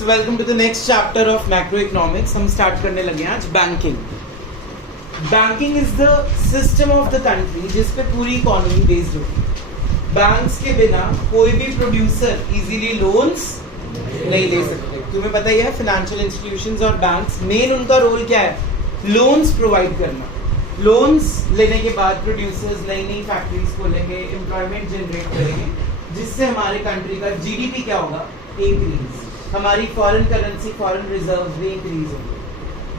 So welcome to the next chapter of macroeconomics. हम start करने लगे हैं आज banking. Banking is the system of the country जिस पे पूरी इकोनॉमी बेस्ड होती है। बैंक्स के बिना कोई भी प्रोड्यूसर इजीली लोन्स नहीं ले सकते। तुम्हें पता ही है फाइनेंशियल इंस्टीट्यूशंस और बैंक्स मेन उनका रोल क्या है, लोन्स प्रोवाइड करना। लोन्स लेने के बाद प्रोड्यूसर्स नई नई फैक्ट्रीज खोलेंगे, एम्प्लॉयमेंट जनरेट करेंगे, जिससे हमारे कंट्री का जीडीपी क्या होगा, इंक्रीज। हमारी फॉरेन करेंसी, फॉरेन रिजर्व्स भी इंक्रीज होंगे।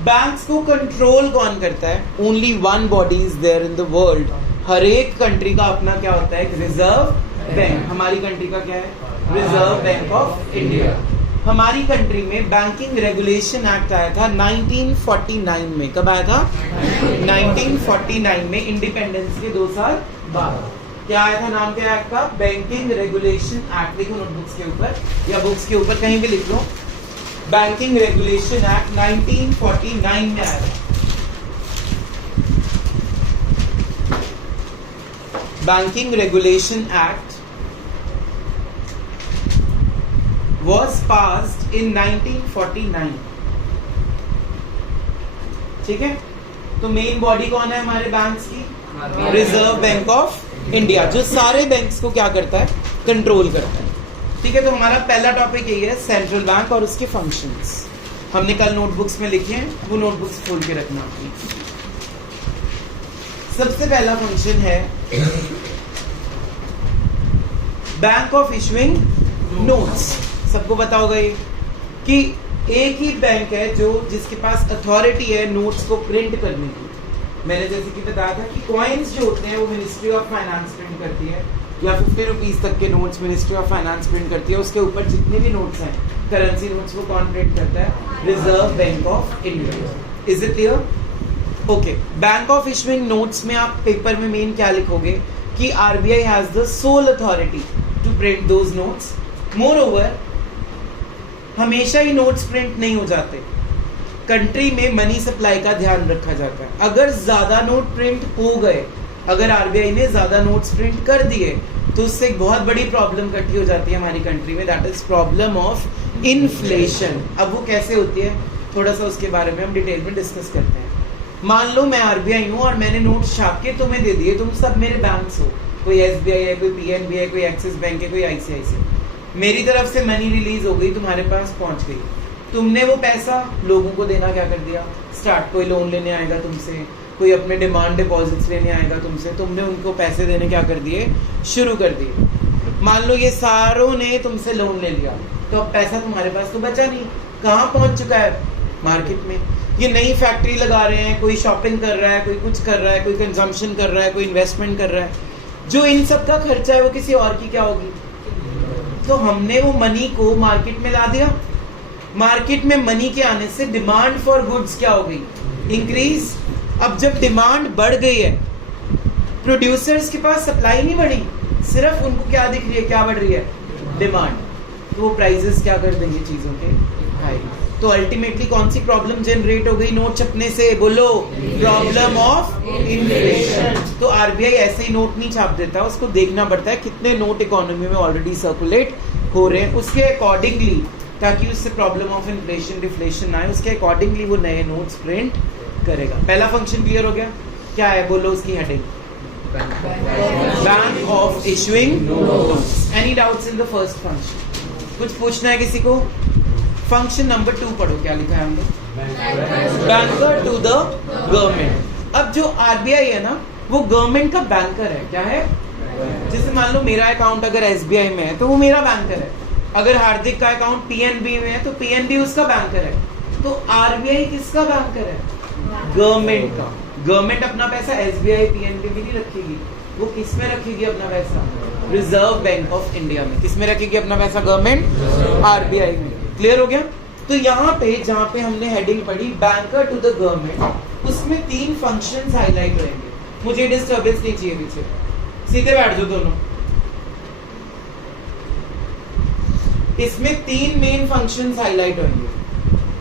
बैंक्स को कंट्रोल कौन करता है? Only one body is there in the world. हर एक कंट्री का अपना क्या होता है, एक रिजर्व बैंक। हमारी कंट्री का क्या है, रिजर्व बैंक ऑफ इंडिया। हमारी कंट्री में बैंकिंग रेगुलेशन एक्ट आया था 1949 में। कब आया था? 1949 में, इंडिपेंडेंस के 2 साल बाद। क्या आया था? नाम क्या है एक्ट का? Banking regulation act. लिखो नोटबुक्स के ऊपर या बुक्स के ऊपर कहीं भी लिख लो। बैंकिंग रेगुलेशन एक्ट 1949 में आया था। Banking regulation act was passed in 1949। ठीक है, तो मेन बॉडी कौन है हमारे बैंक्स की? रिजर्व बैंक ऑफ इंडिया, जो सारे बैंक्स को क्या करता है, कंट्रोल करता है। ठीक है, तो हमारा पहला टॉपिक यही है, सेंट्रल बैंक और उसके फंक्शंस। हमने कल नोटबुक्स में लिखे हैं, वो नोटबुक्स खोल के रखना अपनी। सबसे पहला फंक्शन है बैंक ऑफ इशुइंग नोट्स। सबको पता होगा ये कि एक ही बैंक है जो जिसके पास अथॉरिटी है नोट्स को प्रिंट करने की। मैंने जैसे कि बताया था कि कॉइन्स जो होते हैं वो मिनिस्ट्री ऑफ फाइनेंस प्रिंट करती है, या 50 रुपीज तक के notes ministry of finance print करती है। उसके ऊपर जितने भी नोट्स हैं, करेंसी नोट्स, वो कौन प्रिंट करता है? Reserve bank of India. Is it clear? Okay, bank of issuing notes में आप पेपर में मेन क्या लिखोगे कि RBI has the sole authority to print those notes. Moreover, हमेशा ही नोट्स प्रिंट नहीं हो जाते। कंट्री में मनी सप्लाई का ध्यान रखा जाता है। अगर ज्यादा नोट प्रिंट हो गए, अगर आरबीआई ने ज्यादा नोट्स प्रिंट कर दिए, तो उससे एक बहुत बड़ी प्रॉब्लम इकट्ठी हो जाती है हमारी कंट्री में, that is problem of inflation. अब वो कैसे होती है, थोड़ा सा उसके बारे में हम डिटेल में डिस्कस करते हैं। मान लो मैं आरबीआई हूँ और मैंने नोट छाप के तुम्हें दे दिए, तुम सब मेरे बैंक्स हो, कोई एसबीआई है, कोई पीएनबी है, कोई एक्सिस बैंक है, कोई आईसीआईसी। मेरी तरफ से मनी रिलीज हो गई, तुम्हारे पास पहुंच गई। तुमने वो पैसा लोगों को देना क्या कर दिया, स्टार्ट। कोई लोन लेने आएगा तुमसे, कोई अपने डिमांड डिपॉजिट्स लेने आएगा तुमसे, तुमने उनको पैसे देने क्या कर दिए, शुरू कर दिए। मान लो ये सारों ने तुमसे लोन ले लिया, तो अब पैसा तुम्हारे पास तो बचा नहीं। कहाँ पहुंच चुका है? मार्केट में। ये नई फैक्ट्री लगा रहे हैं, कोई शॉपिंग कर रहा है, कोई कुछ कर रहा है, कोई कंजम्पशन कर रहा है, कोई इन्वेस्टमेंट कर रहा है। जो इन सब का खर्चा है वो किसी और की क्या होगी? तो हमने वो मनी को मार्केट में ला दिया। मार्केट में मनी के आने से डिमांड फॉर गुड्स क्या हो गई, इंक्रीज। अब जब डिमांड बढ़ गई है, प्रोड्यूसर्स के पास सप्लाई नहीं बढ़ी, सिर्फ उनको क्या दिख रही है, क्या बढ़ रही है, डिमांड। तो वो प्राइसेस क्या कर देंगे चीजों के, हाई। तो अल्टीमेटली कौन सी प्रॉब्लम जनरेट हो गई नोट छपने से, बोलो? Problem of inflation. तो आरबीआई ऐसे ही नोट नहीं छाप देता, उसको देखना पड़ता है कितने नोट इकोनॉमी में ऑलरेडी सर्कुलेट हो रहे हैं, उसके अकॉर्डिंगली, ताकि उससे प्रॉब्लम ऑफ इन्फ्लेशन डिफ्लेशन ना आए, उसके अकॉर्डिंगली वो नए नोट्स प्रिंट करेगा। पहला फंक्शन क्लियर हो गया? क्या है, बोलो उसकी heading? Bank of issuing notes. Any doubts in the first function? कुछ पूछना है किसी को? फंक्शन नंबर 2 पढ़ो, क्या लिखा है हम लोग? Banker to the government. अब जो आरबीआई है ना, वो गवर्नमेंट का बैंकर है। क्या है? जैसे मान लो मेरा अकाउंट अगर एसबीआई में है तो वो मेरा बैंकर है। अगर हार्दिक का अकाउंट पीएनबी में है तो पीएनबी उसका बैंकर है। तो आरबीआई किसका बैंकर है? गवर्नमेंट का। गवर्नमेंट अपना पैसा एसबीआई पीएनबी में नहीं रखेगी, वो किस में रखेगी अपना पैसा? रिजर्व बैंक ऑफ इंडिया में। किस में रखेगी अपना पैसा गवर्नमेंट? आरबीआई में। क्लियर हो गया? तो यहाँ पे जहाँ पे हमने हेडिंग पढ़ी बैंकर टू द गवर्नमेंट, उसमें 3 फंक्शंस हाईलाइट रहेंगे। मुझे डिस्टर्बेंस नहीं चाहिए पीछे, सीधे बैठ जाओ दोनों। इसमें 3 मेन फंक्शंस हाईलाइट होंगे।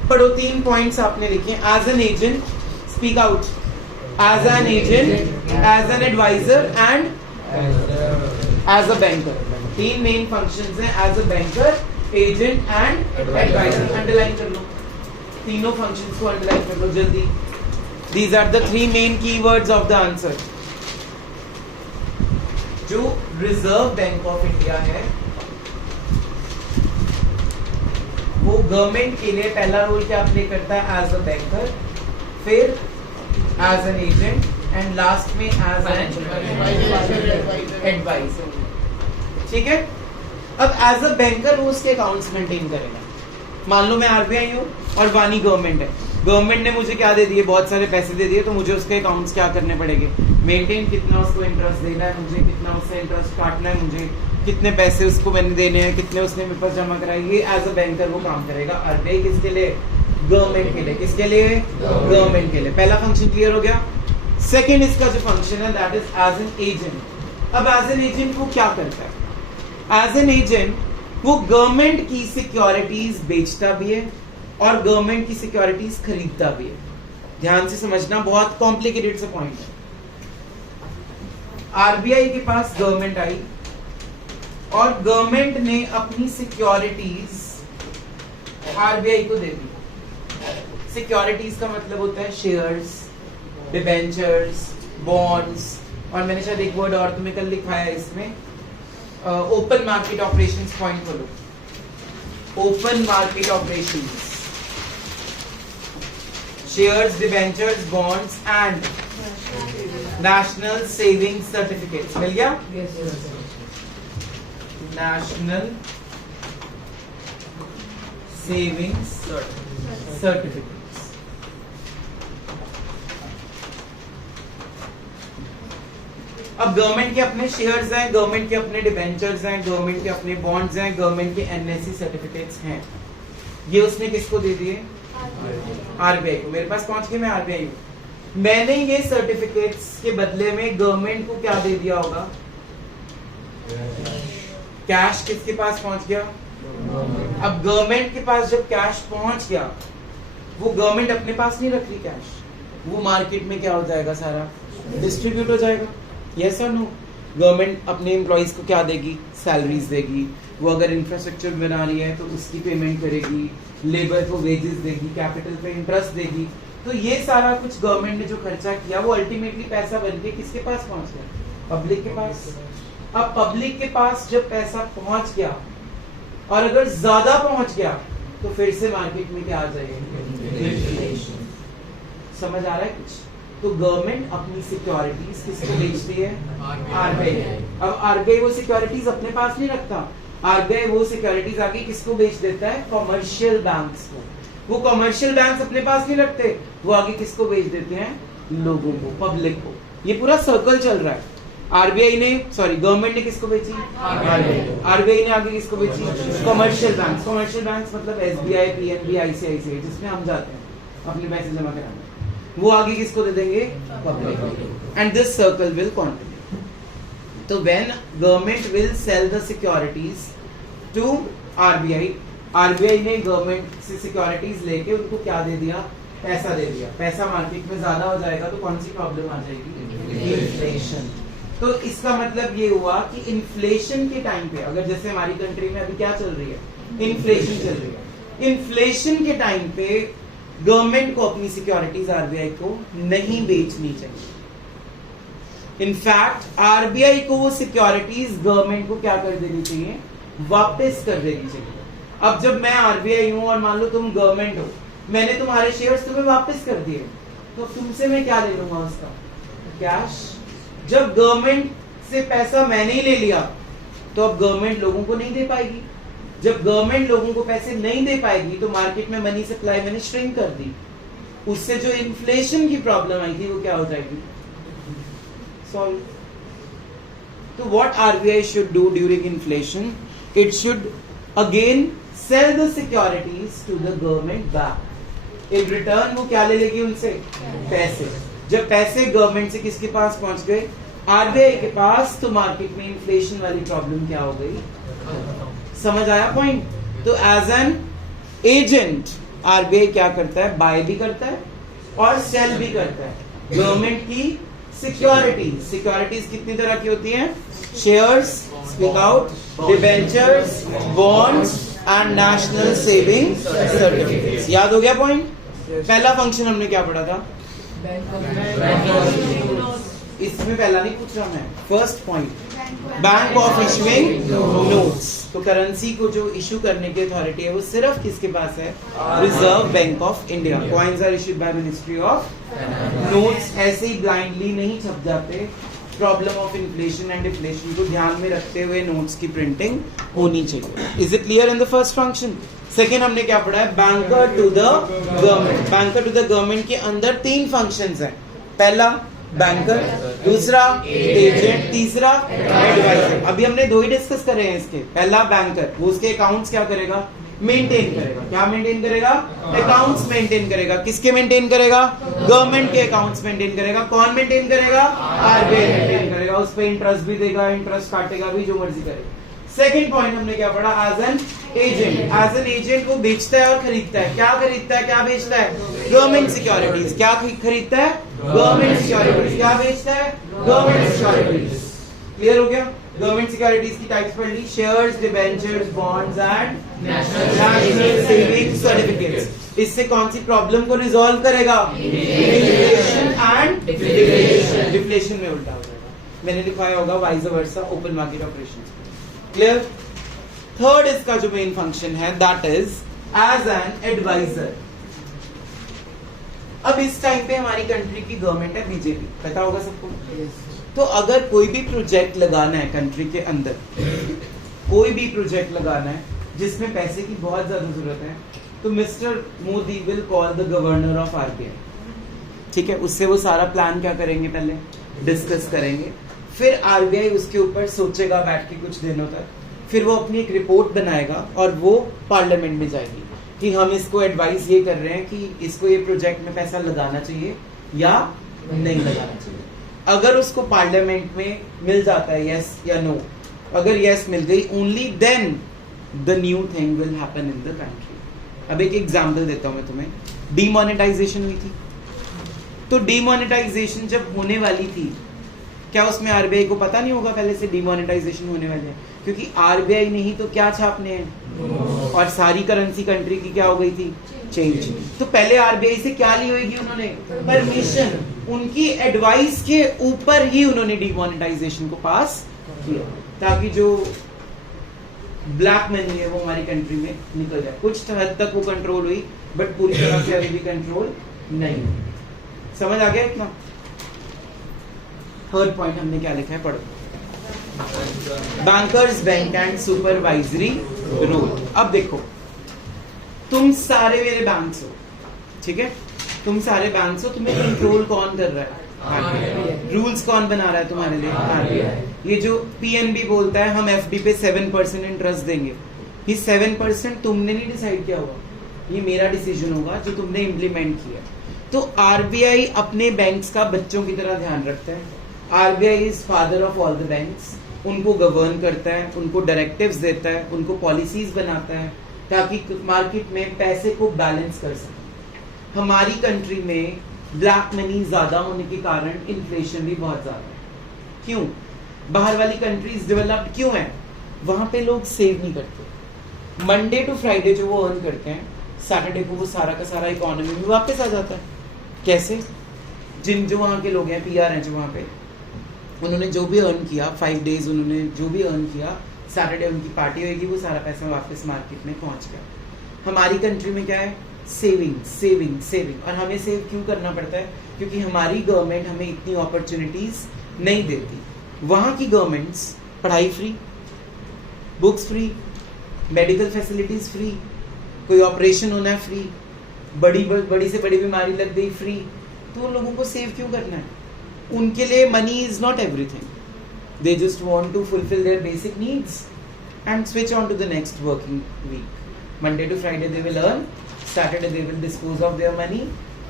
पढ़ो, 3 पॉइंट्स आपने लिखे। As an agent, speak out. As an agent, as an adviser and as a banker. 3 main functions हैं, as a banker, agent and adviser. Underline कर लो, तीनों फंक्शंस को अंडरलाइन कर लो जल्दी। These are the three main keywords of the answer. जो Reserve bank of India है वो गवर्नमेंट के लिए पहला रोल क्या प्ले करता है? एज अ बैंकर, फिर as an agent and last में एज एन एडवाइजर। ठीक है। अब एज अ बैंकर वो उसके अकाउंट्स मेंटेन करेगा। मान लो मैं आरबीआई हूँ और वानी गवर्नमेंट है। गवर्नमेंट ने मुझे क्या दे दिए? बहुत सारे पैसे दे दिए, तो मुझे उसके अकाउंट्स क्या करने पड़ेंगे? मेंटेन, कितना उसको इंटरेस्ट देना है मुझे, कितना उससे इंटरेस्ट काटना है मुझे, कितने पैसे उसको मैंने देने हैं, कितने उसने मेरे पास जमा कराए। ये एज अ बैंकर वो काम करेगा। आरबीआई किसके लिए? गवर्नमेंट के लिए। किसके लिए? गवर्नमेंट के लिए। पहला फंक्शन क्लियर हो गया। सेकेंड इसका जो फंक्शन है that is as an agent. अब एज एन एजेंट वो क्या करता है? एज एन एजेंट वो गवर्नमेंट की सिक्योरिटीज बेचता भी है और गवर्नमेंट की सिक्योरिटीज खरीदता भी है। ध्यान से समझना, बहुत कॉम्प्लिकेटेड सा पॉइंट है। आरबीआई के पास गवर्नमेंट आई और गवर्नमेंट ने अपनी सिक्योरिटीज आरबीआई को दे दी। सिक्योरिटीज का मतलब होता है शेयर्स, डिबेंचर्स, बॉन्ड्स, और मैंने शायद एक वर्ड और तुम्हें कल लिखाया है इसमें, ओपन मार्केट ऑपरेशंस। पॉइंट खोलो, open market operations, shares, debentures, bonds and national saving certificates. मिल गया? National savings certificates. अब गवर्नमेंट के अपने शेयर्स हैं, गवर्नमेंट के अपने डिबेंचर्स हैं, गवर्नमेंट के अपने बॉन्ड्स हैं, गवर्नमेंट के एनएससी सर्टिफिकेट्स हैं। ये उसने किसको दे दिए? आरबीआई को। मेरे पास पहुंच गए, मैं आरबीआई हूं। मैंने ये सर्टिफिकेट्स के बदले में गवर्नमेंट को क्या दे दिया होगा? कैश। किसके पास पहुंच गया? अब गवर्नमेंट के पास जब कैश पहुंच गया, वो गवर्नमेंट अपने पास नहीं रख रही कैश, वो मार्केट में क्या हो जाएगा? सारा डिस्ट्रीब्यूट हो जाएगा। यस और नो? गवर्नमेंट अपने एम्प्लॉइज को क्या देगी? सैलरीज देगी। वो अगर इंफ्रास्ट्रक्चर बना रही है तो उसकी पेमेंट करेगी, लेबर को वेजेस देगी, कैपिटल पे इंटरेस्ट देगी। तो ये सारा कुछ गवर्नमेंट ने जो खर्चा किया वो अल्टीमेटली पैसा बन के किसके पास पहुंच गया? पब्लिक के पास। अब पब्लिक के पास जब पैसा पहुंच गया और अगर ज्यादा पहुंच गया तो फिर से मार्केट में क्या आ जाएगा? इन्फ्लेशन। समझ आ रहा है कुछ? तो गवर्नमेंट अपनी सिक्योरिटीज किसको बेचती है? आरबीआई। अब आरबीआई वो सिक्योरिटीज अपने पास नहीं रखता, आरबीआई वो सिक्योरिटीज आगे किसको बेच देता है? कमर्शियल बैंक्स को। वो कमर्शियल बैंक्स अपने पास नहीं रखते, वो आगे किसको बेच देते हैं? लोगों को, पब्लिक को। ये पूरा सर्कल चल रहा है। आरबीआई ने, सॉरी, गवर्नमेंट ने किसको बेची? आरबीआई ने आगे किसको बेची? Commercial banks. कमर्शियल बैंक्स मतलब एसबीआई, पीएनबी, आईसीआईसीआई, जिसमें हम जाते हैं अपने पैसे जमा कराने, वो आगे किसको दे देंगे? Public. And this circle will continue. तो when government will sell the securities to RBI, RBI ने गवर्नमेंट से सिक्योरिटीज लेके उनको क्या दे दिया? पैसा दे दिया। पैसा मार्केट में ज्यादा हो जाएगा तो कौन सी प्रॉब्लम आ जाएगी? इन्फ्लेशन। तो इसका मतलब ये हुआ कि इन्फ्लेशन के टाइम पे, अगर जैसे हमारी कंट्री में अभी क्या चल रही है? इन्फ्लेशन चल रही है। इन्फ्लेशन के टाइम पे गवर्नमेंट को अपनी सिक्योरिटीज आरबीआई को नहीं बेचनी चाहिए। इनफैक्ट आरबीआई को वो सिक्योरिटीज गवर्नमेंट को क्या कर देनी चाहिए? वापस कर देनी चाहिए। अब जब मैं आरबीआई हूं और मान लो तुम गवर्नमेंट हो, मैंने तुम्हारे शेयर्स तुम्हें वापस कर दिए, तो तुमसे मैं क्या ले लूंगा? उसका कैश। जब गवर्नमेंट से पैसा मैंने ही ले लिया तो अब गवर्नमेंट लोगों को नहीं दे पाएगी। जब गवर्नमेंट लोगों को पैसे नहीं दे पाएगी तो मार्केट में मनी सप्लाई मैंने श्रिंक कर दी। उससे जो इन्फ्लेशन की प्रॉब्लम आई थी वो क्या हो जाएगी? सॉल्व। तो what RBI should do during inflation? It should again sell the securities to the government back. In return वो क्या ले लेगी उनसे? पैसे। जब पैसे गवर्नमेंट से किसके पास पहुंच गए? आरबीआई के पास, तो मार्केट में इन्फ्लेशन वाली प्रॉब्लम क्या हो गई? समझ आया पॉइंट? तो एज एन एजेंट आरबीआई क्या करता है? बाय भी करता है और सेल भी करता है गवर्नमेंट की सिक्योरिटीज। सिक्योरिटीज कितनी तरह की होती हैं? Shares, speak out, debentures, bonds and national saving certificates. याद हो गया पॉइंट? पहला फंक्शन हमने क्या पढ़ा था? इसमें पहला नहीं पूछ रहा मैं, first point bank of issuing notes. तो करेंसी को जो इशू करने की अथॉरिटी है वो सिर्फ किसके पास है? Reserve bank of India. Coins are issued by ministry of. Notes ऐसे ही ब्लाइंडली नहीं छप जाते, problem of inflation and deflation को ध्यान में रखते हुए नोट्स की प्रिंटिंग होनी चाहिए। Is it clear in the first function? Second हमने क्या पढ़ा है? Banker to the government. Banker to the government के अंदर 3 फंक्शंस हैं। पहला बैंकर, दूसरा एजेंट, तीसरा एडवाइजर। अभी हमने 2 ही डिस्कस करे हैं इसके। पहला बैंकर, वो उसके अकाउंट्स क्या करेगा? मेंटेन करेगा। क्या मेंटेन करेगा? अकाउंट्स मेंटेन करेगा। किसके मेंटेन करेगा? गवर्नमेंट के अकाउंट्स मेंटेन करेगा। कौन मेंटेन करेगा? आरबीआई मेंटेन करेगा। उस पर इंटरेस्ट भी देगा, इंटरेस्ट काटेगा भी, जो मर्जी करेगा। सेकंड पॉइंट हमने क्या पढ़ा? As an agent. As an agent वो बेचता है और खरीदता है। क्या खरीदता है, क्या बेचता है? Government securities. क्या खरीदता है? Government securities. क्या बेचता है? Government securities. क्लियर हो गया? गवर्नमेंट सिक्योरिटीज की टाइप्स पढ़ ली, shares, debentures, bonds and national saving certificates. इससे कौन सी प्रॉब्लम को रिजॉल्व करेगा? इन्फ्लेशन एंड डिफ्लेशन में उल्टा हो जाएगा। मैंने लिखवाया होगा vice versa open market operations. Clear? Third इसका जो मेन फंक्शन है that is as an adviser. अब इस टाइम पे हमारी कंट्री की गवर्नमेंट है बीजेपी, पता होगा सबको। तो अगर कोई भी प्रोजेक्ट लगाना है कंट्री के अंदर, कोई भी प्रोजेक्ट लगाना है जिसमें पैसे की बहुत ज्यादा जरूरत है, तो mister Modi will call the governor of RBI. ठीक है, उससे वो सारा प्लान क्या करेंगे, पहले डिस्कस करेंगे, फिर आरबीआई उसके ऊपर सोचेगा बैठ के कुछ दिनों तक, फिर वो अपनी एक रिपोर्ट बनाएगा और वो पार्लियामेंट में जाएगी कि हम इसको एडवाइस ये कर रहे हैं कि इसको ये प्रोजेक्ट में पैसा लगाना चाहिए या नहीं लगाना चाहिए। अगर उसको पार्लियामेंट में मिल जाता है यस या नो, अगर यस मिल गई, only then the new thing will happen in the country. अब एक एग्जांपल देता हूं मैं तुम्हें। डीमोनेटाइजेशन हुई थी, तो डीमोनेटाइजेशन जब होने वाली थी, क्या उसमें आरबीआई को पता नहीं होगा पहले से डीमोनेटाइजेशन होने वाले है? क्योंकि आरबीआई ने ही तो क्या छापने हैं, और सारी करेंसी कंट्री की क्या हो गई थी, चेंज। तो पहले आरबीआई से क्या ली होगी उन्होंने, परमिशन। उनकी एडवाइस के ऊपर ही उन्होंने डीमोनेटाइजेशन को पास किया, ताकि जो ब्लैक मनी है वो हमारी कंट्री में निकल जाए। कुछ हद तक वो कंट्रोल हुई, बट पूरी तरह से अभी भी कंट्रोल नहीं। समझ आ गया इतना? थर्ड पॉइंट हमने क्या लिखा है, पढ़ो। Bankers bank and supervisory role. अब देखो, तुम सारे मेरे बैंक्स हो, ठीक है, तुम सारे बैंक्स हो, तुम्हें कंट्रोल कौन कर रहा है? रूल्स कौन बना रहा है तुम्हारे लिए? आरबीआई। ये जो पीएनबी बोलता है हम एफडी पे 7% इंटरेस्ट देंगे, ये 7% तुमने नहीं डिसाइड किया होगा, ये मेरा डिसीजन होगा जो तुमने इम्प्लीमेंट किया। तो आरबीआई अपने बैंक्स का बच्चों की तरह ध्यान रखता है। RBI is father of all the banks. उनको गवर्न करता है, उनको डायरेक्टिव्स देता है, उनको पॉलिसीज बनाता है, ताकि मार्केट में पैसे को बैलेंस कर सके। हमारी कंट्री में ब्लैक मनी ज्यादा होने के कारण इन्फ्लेशन भी बहुत ज्यादा है। क्यों? बाहर वाली कंट्रीज डेवलप्ड क्यों है? वहां पे लोग सेव नहीं करते। मंडे टू फ्राइडे जो वो अर्न करते हैं, सैटरडे को वो सारा का सारा इकोनॉमी में वापस आ जाता है। कैसे? जो वहां के लोग हैं, पीआर हैं जो वहां पे, उन्होंने जो भी अर्न किया 5 डेज, उन्होंने जो भी अर्न किया, सैटरडे उनकी पार्टी होगी, वो सारा पैसा वापस मार्केट में पहुंच गया। हमारी कंट्री में क्या है? Saving saving saving. और हमें सेव क्यों करना पड़ता है? क्योंकि हमारी गवर्नमेंट हमें इतनी अपॉर्चुनिटीज नहीं देती। वहां की गवर्नमेंट्स पढ़ाई free, books free, medical facilities free, कोई ऑपरेशन होना है फ्री, बड़ी से बड़ी बीमारी लग गई फ्री। तो उन लोगों को सेव क्यों करना है? उनके लिए money is not everything, they just want to fulfil their basic needs and switch on to the next working week. Monday to Friday they will earn, Saturday they will dispose of their money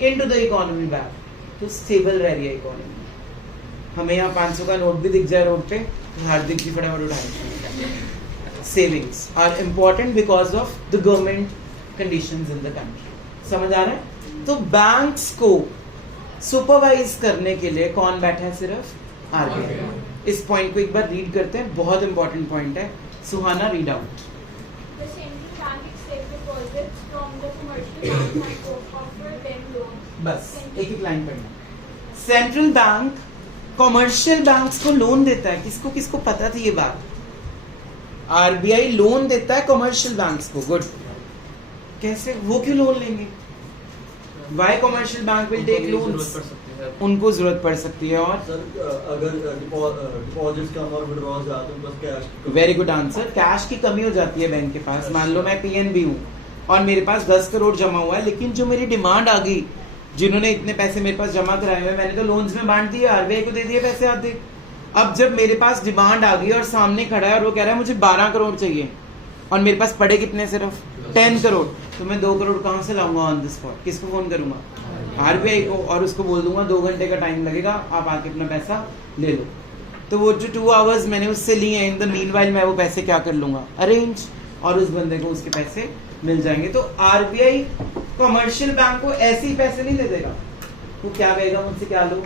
into the economy back. तो stable रह रही है economy. हमें यहाँ 500 का note भी दिख जाए रोड पे, तो हार्दिक जी फटाफट उठाएंगे। Savings are important because of the government conditions in the country. समझ आ रहा है? तो बैंक्स को सुपरवाइज करने के लिए कौन बैठा है? सिर्फ आरबीआई। इस पॉइंट को एक बार रीड करते हैं, बहुत इंपॉर्टेंट पॉइंट है। Suhana, read out. The central deposits from the commercial bank and offer them loans. बस एक एक लाइन पढ़ना। सेंट्रल बैंक कमर्शियल बैंक्स को लोन देता है। किसको किसको पता थी ये बात? आरबीआई लोन देता है कमर्शियल बैंक्स को। गुड। कैसे? वो क्यों लोन लेंगे? Why commercial bank will take loans? उनको जरूरत पड़ सकती है। और सर अगर डिपॉजिट्स कम और विड्रॉल्स ज्यादा तो बस cash. Very good answer. Cash की कमी हो जाती है बैंक के पास। मान लो मैं पीएनबी हूँ और मेरे पास 10 करोड़ जमा हुआ है, लेकिन जो मेरी डिमांड आ गई, जिन्होंने इतने पैसे मेरे पास जमा कराए हुए, मैंने तो लोन्स में बांट दिए, आरबीआई को दे दिए पैसे आधे। अब जब मेरे पास डिमांड आ गई और सामने खड़ा है और वो कह रहा है मुझे 12 करोड़ चाहिए और मेरे पास पड़े कितने? सिर्फ 10 करोड़, तो मैं 2 करोड़ कहाँ से लाऊंगा ऑन द स्पॉट? किसको फोन करूंगा? आरबीआई को। और उसको बोल दूंगा 2 घंटे का टाइम लगेगा, आप आके अपना पैसा ले लो। तो वो जो 2 आवर्स मैंने उससे लिए हैं, इन द मीनवाइल मैं वो पैसे क्या कर लूंगा? अरेंज, और उस बंदे को उसके पैसे मिल जाएंगे। तो आरबीआई कमर्शियल बैंक को ऐसे ही पैसे नहीं दे देगा। वो क्या कहेगा मुझसे? क्या लो?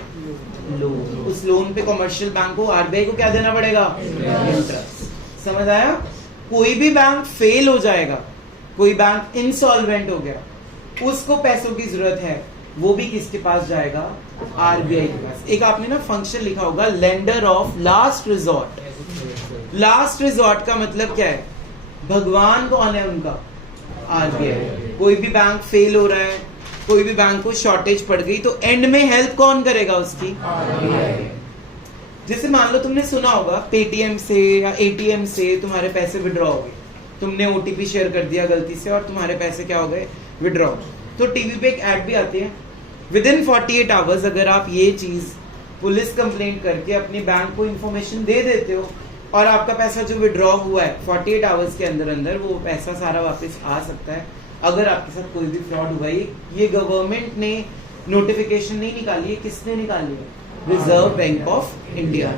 लोन। उस लोन पे कमर्शियल बैंक को, आरबीआई को क्या देना पड़ेगा? इंटरेस्ट। समझ आया? कोई भी बैंक फेल हो जाएगा, कोई बैंक इंसॉल्वेंट हो गया, उसको पैसों की जरूरत है, वो भी किसके पास जाएगा? आरबीआई के पास। एक आपने ना फंक्शन लिखा होगा, lender of last resort. Last resort का मतलब क्या है? भगवान कौन है उनका? आरबीआई। कोई भी बैंक फेल हो रहा है, कोई भी बैंक को शॉर्टेज पड़ गई, तो एंड में हेल्प कौन करेगा उसकी? आरबीआई। जैसे मान लो तुमने सुना होगा पेटीएम से या एटीएम से तुम्हारे पैसे विड्रॉ हो गए, तुमने ओटीपी शेयर कर दिया गलती से और तुम्हारे पैसे क्या हो गए? विड्रॉ। तो टीवी पे एक ऐड भी आती है, विद इन 48 आवर्स अगर आप ये चीज पुलिस कंप्लेंट करके अपने बैंक को इंफॉर्मेशन दे देते हो और आपका पैसा जो विड्रॉ हुआ है 48 आवर्स के अंदर अंदर वो पैसा सारा वापस आ सकता है। अगर आपके साथ कोई भी फ्रॉड हुआ है, ये गवर्नमेंट ने नोटिफिकेशन नहीं निकाली है, किसने निकाली है? Reserve bank of India.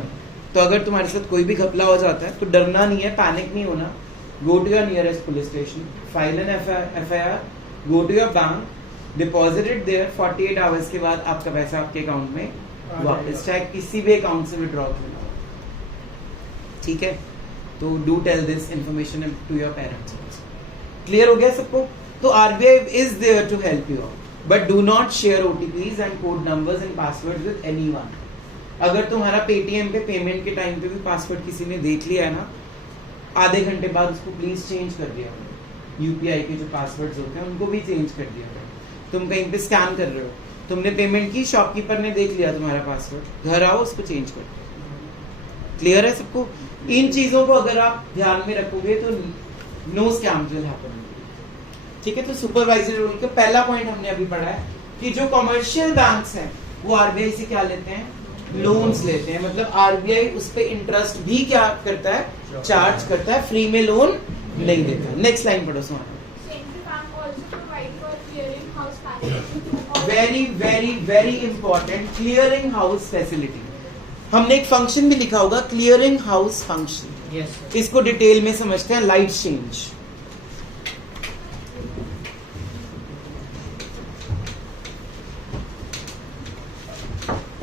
तो अगर तुम्हारे साथ कोई भी घपला हो जाता है तो डरना नहीं है, पैनिक नहीं होना। Go to your nearest police station, file an FIR, go to your bank, deposit it there. 48 hours के बाद आपका पैसा आपके अकाउंट में वापस, चाहे किसी भी अकाउंट से विड्रॉ करना। ठीक है? तो do tell this information to your parents. Clear हो गया सबको? तो RBI is there to help you, but do not share OTPs and code numbers and passwords with anyone. अगर तुम्हारा पेटीएम पे पेमेंट के टाइम पे भी पासवर्ड किसी ने देख लिया है ना, आधे घंटे बाद उसको प्लीज चेंज कर दिया। यूपीआई के जो पासवर्ड्स होते हैं उनको भी चेंज कर दिया। तुम कहीं पे स्कैन कर रहे हो, तुमने पेमेंट की, शॉपकीपर ने देख लिया तुम्हारा पासवर्ड, घर आओ उसको चेंज कर दो। क्लियर है सबको? इन चीजों को अगर आप ध्यान में रखोगे तो नो स्कैम्स विल हैपन। ठीक है? तो सुपरवाइजरी रूल का पहला पॉइंट हमने अभी पढ़ा है कि जो कमर्शियल बैंक्स हैं वो आरबीआई से क्या लेते हैं? लोन्स लेते हैं। मतलब आरबीआई उस पे इंटरेस्ट भी क्या करता है? चार्ज करता है, फ्री में लोन नहीं देता। नेक्स्ट लाइन पढ़ो सुना। Very very very important, clearing house facility. हमने एक फंक्शन भी लिखा होगा, क्लियरिंग हाउस फंक्शन। इसको डिटेल में समझते हैं। Light change.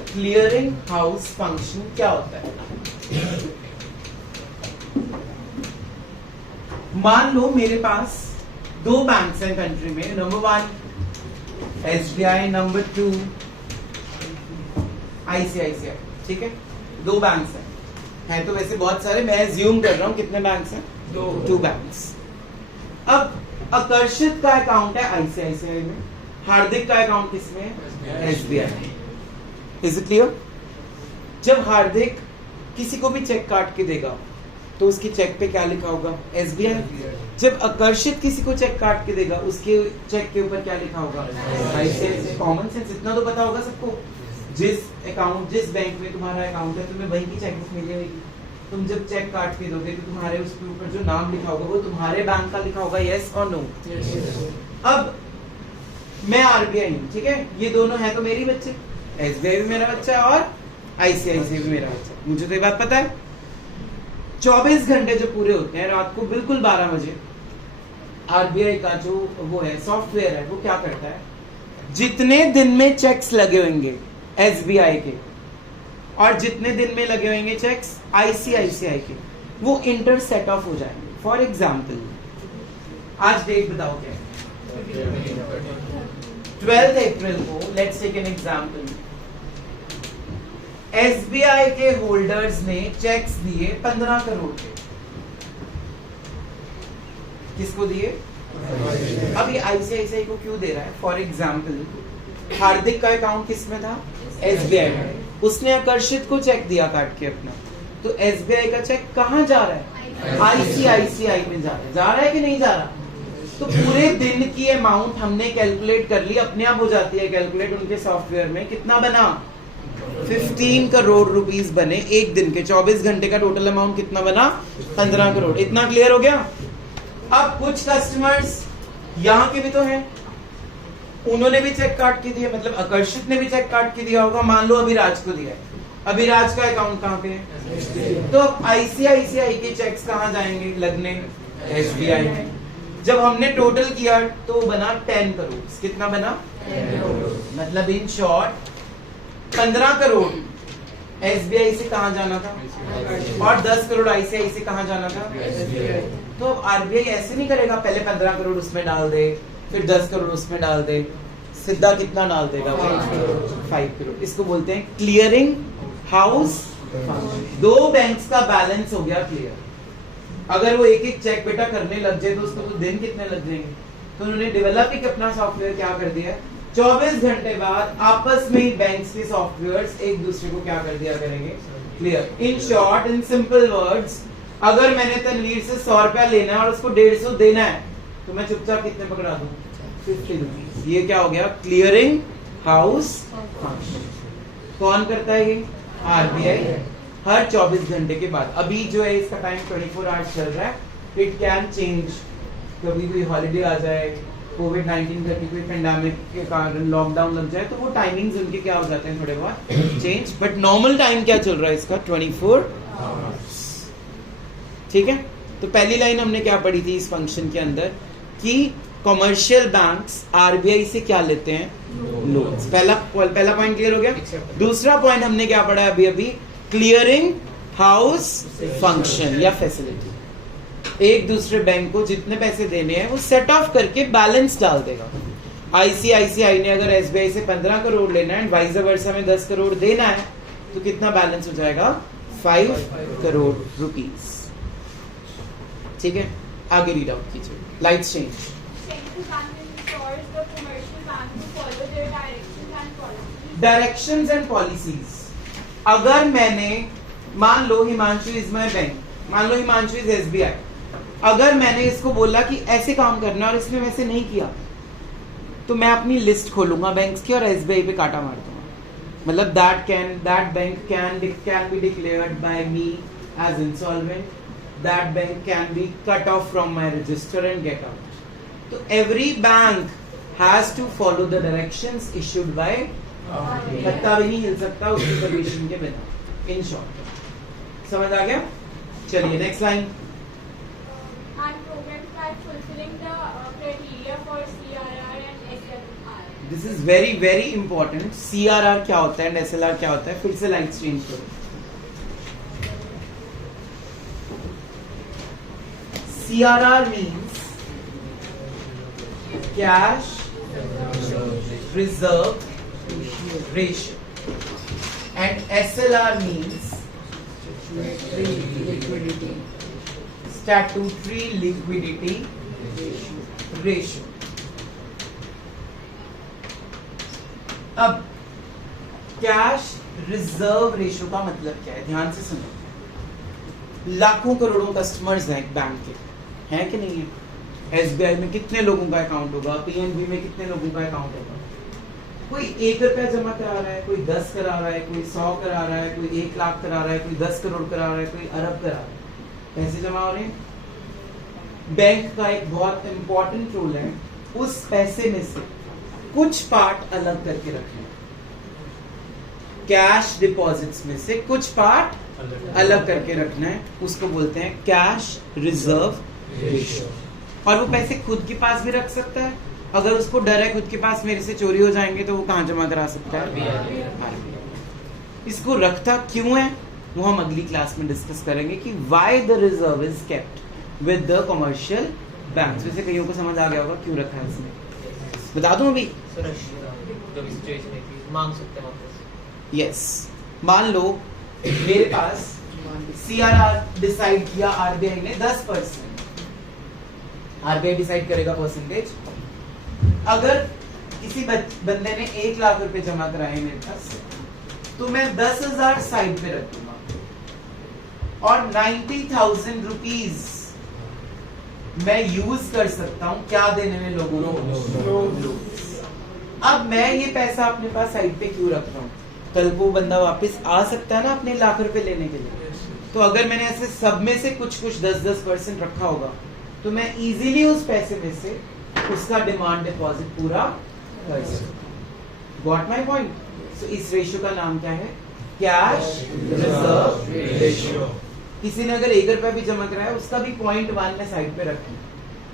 Clearing house function क्या होता है? मान लो मेरे पास 2 बैंक्स हैं कंट्री में, नंबर 1 एसबीआई, नंबर 2 आईसीआईसीआई। ठीक है? 2 बैंक्स हैं तो वैसे बहुत सारे, मैं अज्यूम कर रहा हूं कितने बैंक्स हैं? 2 बैंक्स। अब आकर्षित का अकाउंट है आईसीआईसीआई में, हार्दिक का अकाउंट किसमें है? एसबीआई में। Is it clear? जब हार्दिक किसी को भी चेक काट के देगा तो उसकी चेक पे क्या लिखा होगा? एसबीआई। जब आकर्षित किसी को चेक काट के देगा उसके चेक के ऊपर क्या लिखा होगा? आईसीआईसीआई। कॉमन सेंस इतना तो पता होगा सबको। जिस बैंक में तुम्हारा अकाउंट है तुम्हें वहीं की चेकबुक मिलेगी। तुम जब चेक काट के दोगे तो तुम्हारे उसके ऊपर जो नाम लिखा होगा वो तुम्हारे बैंक का लिखा होगा। यस और नो? अब मैं आरबीआई हूँ, ठीक है? ये दोनों है तो मेरी बच्चे, एसबीआई भी मेरा बच्चा और आईसीआईसीआई भी मेरा बच्चा। मुझे तो ये बात पता है। 24 घंटे जो पूरे होते हैं, रात को बिल्कुल 12 बजे आरबीआई का जो वो है सॉफ्टवेयर है वो क्या करता है, जितने दिन में चेक्स लगे होंगे एसबीआई के और जितने दिन में लगे होंगे चेक्स आईसीआईसीआई के, वो इंटर सेट ऑफ हो जाएंगे। फॉर एग्जाम्पल आज डेट बताओ क्या है? 12 अप्रैल को let's take an example, SBI के होल्डर्स ने चेक्स दिए 15 करोड़ के। किसको दिए? अब ये आईसीआईसीआई को क्यों दे रहा है? फॉर एग्जाम्पल हार्दिक का अकाउंट किसमें था? एसबीआई में। उसने आकर्षित को चेक दिया काट के अपना, तो एसबीआई का चेक कहाँ जा रहा है? आईसीआईसीआई में जा रहा है कि नहीं जा रहा? तो पूरे दिन की अमाउंट हमने कैलकुलेट कर ली, अपने आप हो जाती है कैलकुलेट उनके सॉफ्टवेयर में। कितना बना? 15 करोड़ रुपीस बने एक दिन के। 24 घंटे का टोटल अमाउंट कितना बना? 15 करोड़। इतना क्लियर हो गया? अब कुछ कस्टमर्स यहाँ के भी तो हैं, उन्होंने भी चेक काट के दिए, मतलब आकर्षित ने भी चेक काट के दिया होगा। मान लो अभिराज को दिया है, अभिराज का अकाउंट कहाँ पे है? तो आईसीआईसीआई के चेक्स कहाँ जाएंगे लगने? एसबीआई में। जब हमने टोटल किया तो बना 10 करोड़। कितना बना? 10 करोड़। मतलब इन शॉर्ट 15 करोड़ एसबीआई से कहाँ जाना था और 10 करोड़ आईसीआई से कहाँ जाना था? तो अब आरबीआई ऐसे नहीं करेगा, पहले 15 करोड़ उसमें डाल दे, फिर 10 करोड़ उसमें डाल दे, सीधा कितना डाल देगा? 5 करोड़। इसको बोलते हैं क्लियरिंग हाउस फंक्शन। दो बैंक्स का बैलेंस हो गया क्लियर। अगर वो एक एक चेक बेटा करने लग जाए तो उसको तो दिन कितने लग जाएंगे? तो उन्होंने डेवलप ही अपना सॉफ्टवेयर क्या कर दिया, 24 घंटे बाद आपस में ही बैंक्स के सॉफ्टवेयर्स एक दूसरे को क्या कर दिया करेंगे? Clear. In short, in simple words, अगर मैंने तनवीर से 100 रुपया लेना है और उसको 150 देना है, तो मैं चुपचाप कितने पकड़ा दूं? 50 रुपीज। ये क्या हो गया? Clearing house function. कौन करता है ये? आरबीआई। हर 24 घंटे के बाद। अभी जो है इसका टाइम 24 आवर्स चल रहा है, इट कैन चेंज। कभी कोई हॉलीडे आ जाए, कोविड-19 करके कोई पेंडेमिक के कारण लॉकडाउन लग जाए, तो वो टाइमिंग्स उनके क्या हो जाते हैं थोड़े बहुत चेंज, बट नॉर्मल टाइम क्या चल रहा है इसका? 24 आवर्स। ठीक है। तो पहली लाइन हमने क्या पढ़ी थी इस फंक्शन के अंदर कि कमर्शियल बैंक्स आरबीआई से क्या लेते हैं? लोन्स। पहला पॉइंट क्लियर हो गया। दूसरा पॉइंट हमने क्या पढ़ा अभी? क्लियरिंग हाउस फंक्शन या फैसिलिटी। एक दूसरे बैंक को जितने पैसे देने हैं वो सेट ऑफ करके बैलेंस डाल देगा। आईसीआईसीआई ने अगर एसबीआई से 15 करोड़ लेना है, वाइस वर्सा में 10 करोड़ देना है, तो कितना बैलेंस हो जाएगा? 5 करोड़ रुपीस। ठीक है, आगे रीड आउट कीजिए। Lights change. Central bank ensures the commercial bank to follow their directions and policies. Directions and policies. अगर मैंने, मान लो हिमांशु इज माय बैंक, मान लो हिमांशु इज एसबीआई, अगर मैंने इसको बोला कि ऐसे काम करना और इसने वैसे नहीं किया, तो मैं अपनी लिस्ट खोलूंगा बैंक्स की और एसबीआई पे काटा मार दूंगा। मतलब that bank can be declared by me as insolvent, that bank can be cut off from my register and get out. तो every bank has to follow the directions issued by, पत्ता भी नहीं हिल सकता उसकी परमिशन के बिना। In short समझ आ गया? चलिए next line. And programs that fulfilling the criteria for CRR and SLR. This is very very important. CRR क्या होता है एंड एसएलआर क्या होता है? फिर से लाइट्स चेंज करो। CRR means cash reserve ratio and SLR means statutory liquidity ratio. अब कैश रिजर्व रेशियो का मतलब क्या है? ध्यान से सुनो। लाखों करोड़ों कस्टमर्स हैं एक बैंक के, हैं कि नहीं है? एसबीआई में कितने लोगों का अकाउंट होगा? पीएनबी में कितने लोगों का अकाउंट होगा? कोई 1 रुपया जमा करा रहा है, कोई 10 करा रहा है, कोई 100 करा रहा है, कोई 1 लाख करा रहा है, कोई 10 करोड़ करा रहा है, कोई अरब करा रहा है। पैसे जमा हो रहे हैं। बैंक का एक बहुत इंपॉर्टेंट रोल है उस पैसे में से कुछ पार्ट अलग करके रखना। कैश डिपॉजिट्स में से कुछ पार्ट अलग करके रखना है, उसको बोलते हैं कैश रिजर्व रेशियो। और वो पैसे खुद के पास भी रख सकता है। अगर उसको डर है खुद के पास मेरे से चोरी हो जाएंगे, तो वो कहाँ जमा करा सकता है? आरबीआई। इसको रखता क्यों है वो हम अगली क्लास में डिस्कस करेंगे कि why the reserve is kept with the commercial banks में से कईयों को समझ आ गया होगा क्यों रखा है इसमें, बता दूं अभी। सुरक्षित जो भी सिचुएशन है मांग सकते हैं वापस। यस, मान लो मेरे पास CRR डिसाइड किया RBI ने 10%, RBI डिसाइड करेगा परसेंटेज। अगर किसी बंदे ने 1 लाख रुपए जमा कराए मेरे पास, तो मैं 10,000 साइड पे रखूंगा और 90,000 रुपीज मैं यूज कर सकता हूं क्या देने में लोगों को। अब मैं ये पैसा अपने पास साइड पे क्यों रख रहा हूं, कल वो बंदा वापस आ सकता है ना अपने लाख रुपए लेने के लिए। तो अगर मैंने ऐसे सब में से कुछ 10% रखा होगा, तो मैं इजीली उस पैसे में से उसका डिमांड डिपॉजिट पूरा कर सकता हूं। Got my point? सो इस रेशियो का नाम क्या है? Cash reserve ratio. किसी ने अगर 1 रुपया भी जमा कराया उसका भी 0.1 में साइड पे रखें,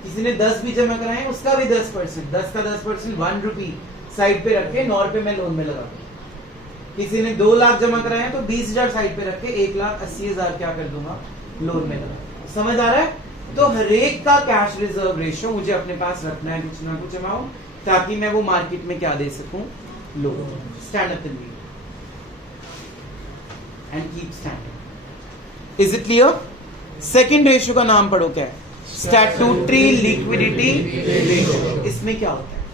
किसी ने 10 भी जमा कराए उसका भी 10%, 10 का 10% 1 रुपी साइड पे रख के 9 रुपए में लोन में लगा। किसी ने 2 लाख जमा कराए तो 20,000 साइड पे रख के 1,80,000 क्या कर दूंगा लोन में लगा। समझ आ रहा है? तो हरेक का कैश रिजर्व रेशियो मुझे अपने पास रखना है, कुछ ना कुछ अमाउंट, ताकि मैं वो मार्केट में क्या दे सकूं, loan. Stand up and keep standing. Is it clear? Second ratio का नाम पढ़ो, क्या है? Statutory liquidity ratio. इसमें क्या होता है,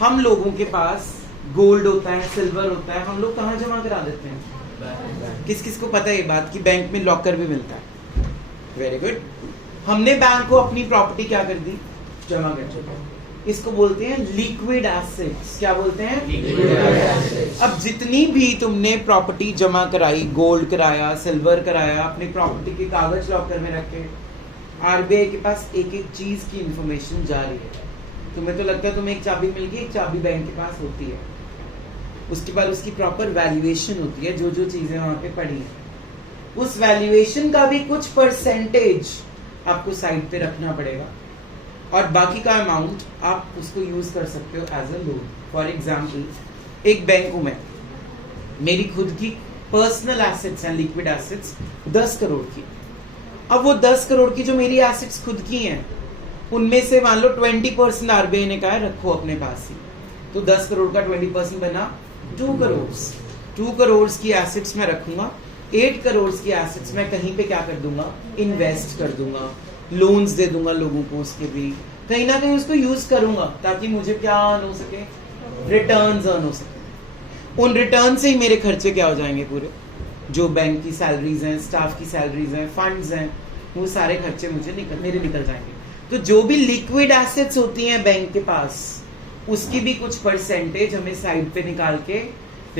हम लोगों के पास गोल्ड होता है, सिल्वर होता है, हम लोग कहाँ जमा करा देते हैं? किस किस को पता है ये बात कि बैंक में लॉकर भी मिलता है? Very good. हमने बैंक को अपनी प्रॉपर्टी क्या कर दी, जमा कर चुके हैं। इसको बोलते हैं लिक्विड एसेट्स। क्या बोलते हैं? Liquid assets. अब जितनी भी तुमने प्रॉपर्टी जमा कराई, गोल्ड कराया, सिल्वर कराया, अपनी प्रॉपर्टी के कागज लॉकर में रखे, आरबीआई के पास एक एक चीज की इंफॉर्मेशन जा रही है। तुम्हें तो लगता है तुम्हें एक चाबी मिल गई, एक चाबी बैंक के पास होती है, उसके बाद उसकी प्रॉपर वैल्यूएशन होती है, जो जो चीजें वहां पे पड़ी हैं, उस वैल्यूएशन का भी कुछ परसेंटेज आपको साइड पे रखना पड़ेगा, और बाकी का अमाउंट आप उसको यूज कर सकते हो as a loan. For example, एक बैंक हूं मैं, मेरी खुद की पर्सनल एसेट्स हैं, लिक्विड एसेट्स 10 करोड़ की। अब वो 10 करोड़ की जो मेरी एसेट्स खुद की हैं, उनमें से मान लो 20% आरबीआई ने कहा है रखो अपने पास ही, तो 10 करोड़ का 20% बना 2 करोड़। 2 करोड़ की एसेट्स में रखूंगा, 8 करोड़ की एसेट्स में कहीं पे क्या कर दूंगा, इन्वेस्ट कर दूंगा, लोन्स दे दूंगा लोगों को, उसके भी कहीं ना कहीं उसको यूज करूंगा ताकि मुझे क्या अर्न हो सके, रिटर्न्स अर्न हो सके। उन रिटर्न से ही मेरे खर्चे क्या हो जाएंगे पूरे, जो बैंक की सैलरीज हैं, स्टाफ की सैलरीज हैं, फंड्स हैं, वो सारे खर्चे मुझे निकल जाएंगे। तो जो भी लिक्विड एसेट्स होती हैं बैंक के पास, उसकी भी कुछ परसेंटेज हमें साइड पे निकाल के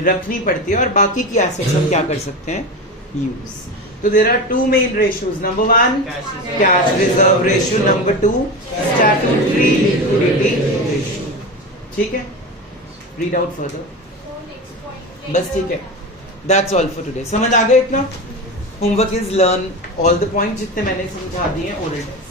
रखनी पड़ती है, और बाकी की एसेट्स हम क्या कर सकते हैं, यूज। तो there are 2 main ratios, number 1 cash reserve ratio, number 2 statutory liquidity ratio. ठीक है, read out further. So next point. बस ठीक है, दैट्स ऑल फॉर टुडे। समझ आ गया इतना? Homework is learn all the point जितने मैंने समझा दिए ओरल टेस्ट।